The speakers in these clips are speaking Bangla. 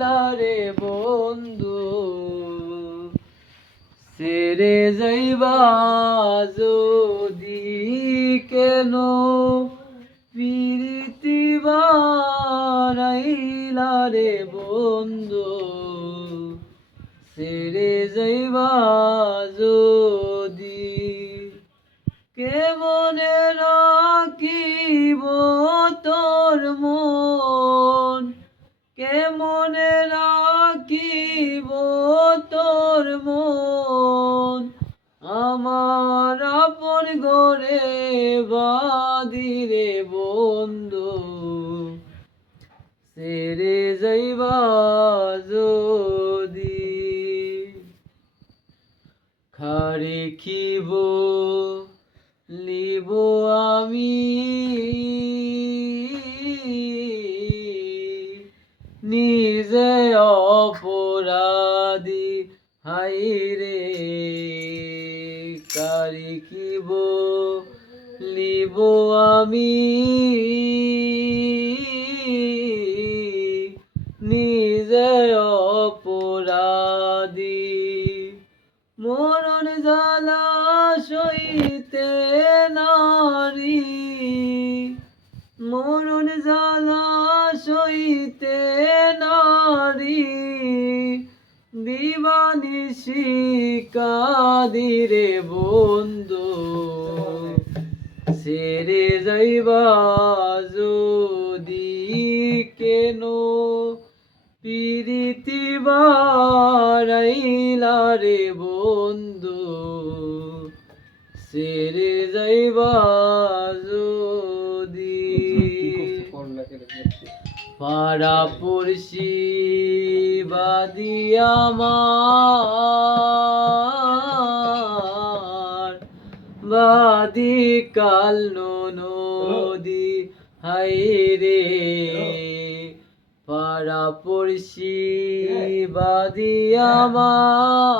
আইলা রে বন্ধু ছেড়ে যাইবা যদি কেন প্রীতি বানাইলা রে বন্ধু ছেড়ে যাইবা যদি কেমনে রাখিব তোর মন কেমনে রাখিব তোর মন আমার আপন ঘরে বাঁধিরে বন্ধু ছেড়ে যাইবা যদি খারে খিব লিব আমি নিজে অপরাধী হাইরে কারি কিব লিব আমি নিজে অপরাধী মরণ জ্বালা সইতে নারী মরণ জ্বালা সইতে নারী দিবানিশি কাদিরে বন্ধু ছেড়ে যাইবা যদি কেন প্রীতি বাড়াইলা রে বন্ধু ছেড়ে যাইবা যদি পাড়া পড়শি বাদি আমার বাদি কাল নদী হাইরে পাড়া পড়শি বাদি আমার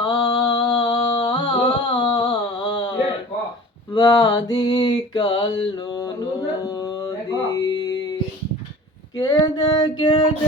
বাদি কাল নদী কেঁদে কেঁদে